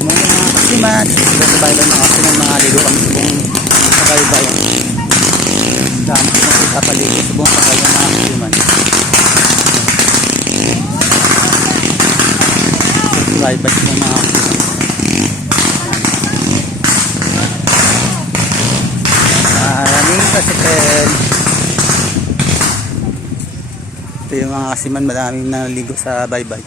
mga kasiman. Sa bayan mga kasiman, mga ligo kami sa buong pagkabayan. Dami ko na ipapaligo sa buong pagkabayan mga kasiman. Bye-bye sa mga kasiman. Maraming kasiman. Ito yung mga kasiman, maraming naligo sa bye-bye.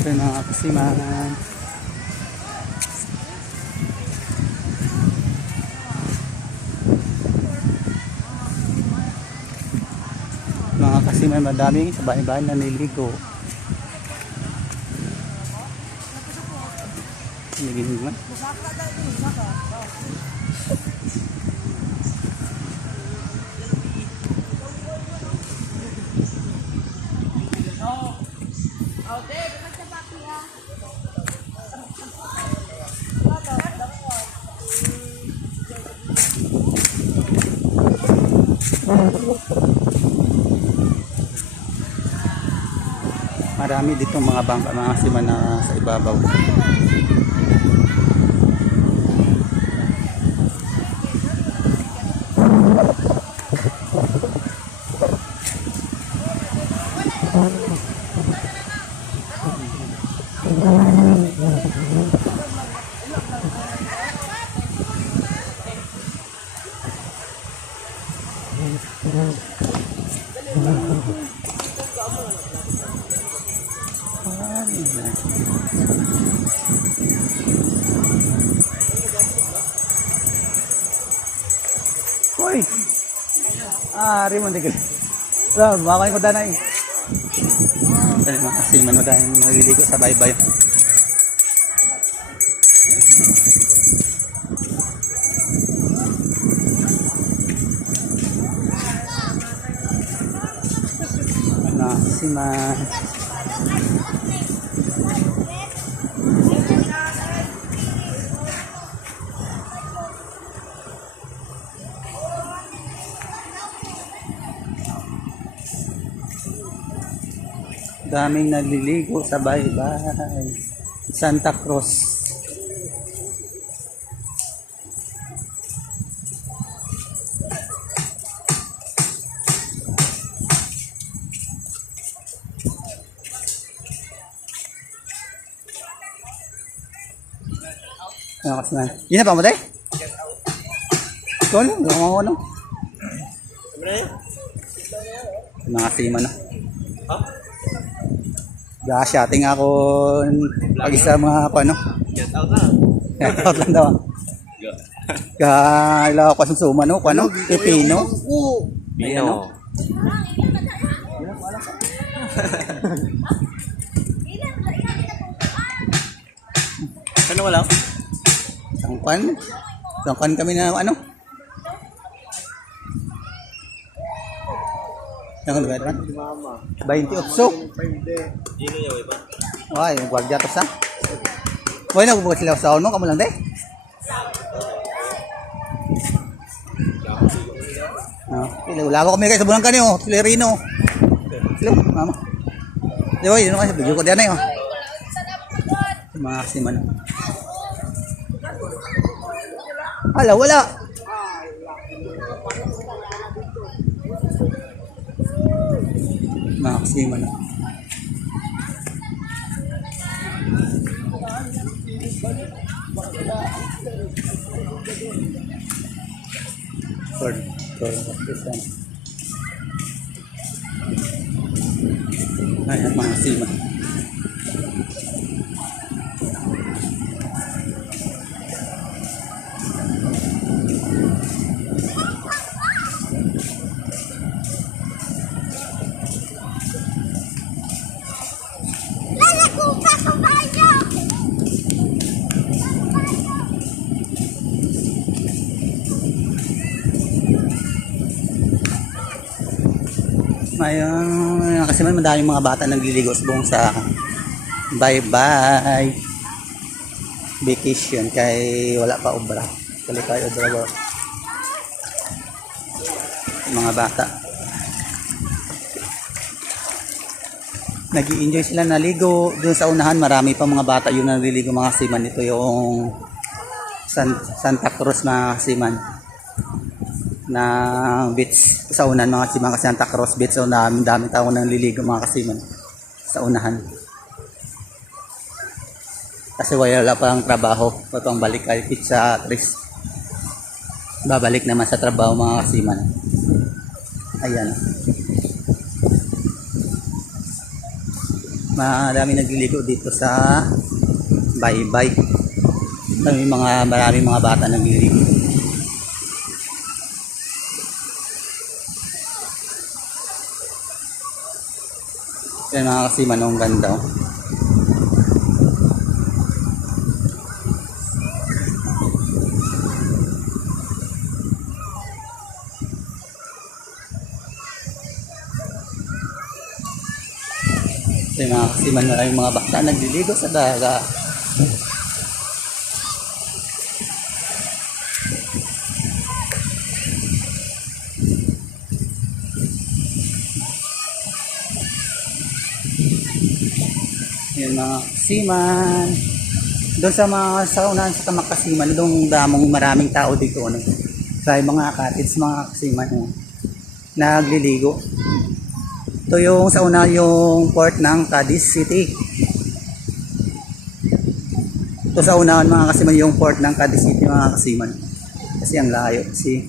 Ito yung mga kasiman. Mga kasiman, madaming sa bahay-bahay na niligo. Niligo man. Marami dito mga bangka, mga kasiman na sa ibabaw. Hoy! Rimon digil. So, makain ko danay. Dali mga kasiman mo dahil naliligo sa baybay. Mga kasiman. Daming naliligo sa baybay. Santa Cruz. Ano kasi na? Yun na pa mo tayo? Ito ano? Ano? Mga sima na. Ga-shotting ako pag-isa mga ano. Get out na. Get out lang daw. Ga-ilaw ko sa suma no, ano? Pipino. Pino. Ano wala? Sangkan kami na ano? Yang lugar kan? 28. Dino niya iba. Ay, guardia to sa. Hoy na bukas sila sa mo, kamu lang deh. Wala ko kami kay sa bulan kanyo, Tilerino. Hello, mama. Yo, yun kasi video ko diyan eh. Mga kasiman. Wala. Mga kasiman. Sorry. Ayan, mga kasiman. Ngayon, kasi man madaming mga bata nagliligo sa buong sa bye-bye. vacation kay wala pa obra. Balik kayo obra ba? Mga bata. Nag-i-enjoy sila naligo. Doon sa unahan, marami pa mga bata yung naliligo mga kasiman. Ito yung Santa Cruz mga kasiman. Na beach sa unahan mga kasiman. Santa Cruz beach. So, dami tao naliligo mga kasiman. Sa unahan. Kasi wala pa ang trabaho. Ito ang balik kay Pizza Tris. Babalik naman sa trabaho mga kasiman. Ayan. Marami nagliligo dito sa Baybay. Maraming mga bata nagliligo. Yan mga kasiman, ang ganda. Yung mga kasiman, maraming mga bata nagliligo sa dagat. Yung mga kasiman. Doon sa mga saunahan sa Kamakasiman, doon damong maraming tao dito. Ano? Sa mga cottage, mga kasiman, nagliligo. Ito yung sa una yung port ng Cadiz City. Ito sa unahan mga kasiman yung port ng Cadiz City mga kasiman. Kasi ang layo. Kasi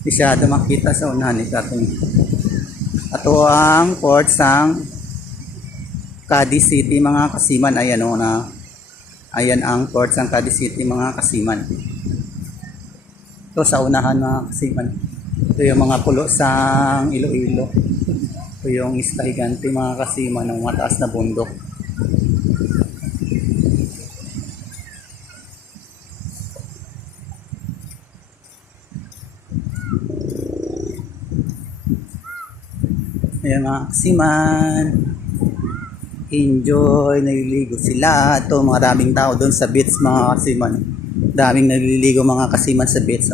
masyado makita sa unahan. Ito ang port ng Cadiz City mga kasiman. Ayan o na. Ayan ang port ng Cadiz City mga kasiman. Ito sa unahan mga kasiman. Ito yung mga pulo sa Iloilo. Ito yung Isla Higante mga kasiman ng mataas na bundok. Ayan mga kasiman. Enjoy, naliligo sila. Ito maraming tao doon sa beach mga kasiman. Daming naliligo mga kasiman sa beach.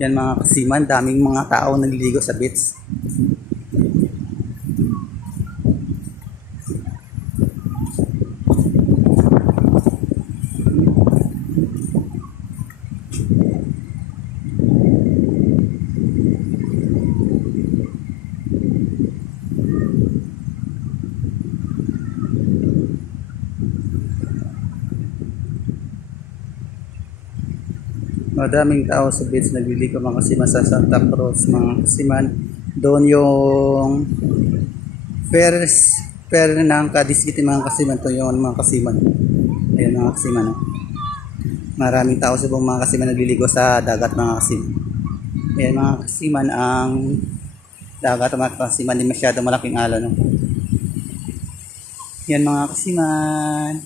Yan mga kasiman, daming mga tao naliligo sa beach. Madaming tao sa beach nagliligo mga kasiman sa Santa Cruz mga kasiman. Doon yung fair ng Cadiz City mga kasiman. Ito yung mga kasiman. Ayan mga kasiman. Maraming tao sa buong mga kasiman nagliligo sa dagat mga kasiman. Ayan mga kasiman ang dagat mga kasiman. Hindi masyado malaking alon. No? Yan mga kasiman.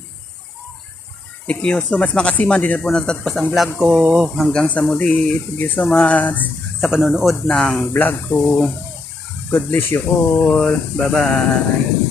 Thank you so much mga kasiman. Dito po natatapos ang vlog ko. Hanggang sa muli. Thank you so much sa panonood ng vlog ko. God bless you all. Bye bye.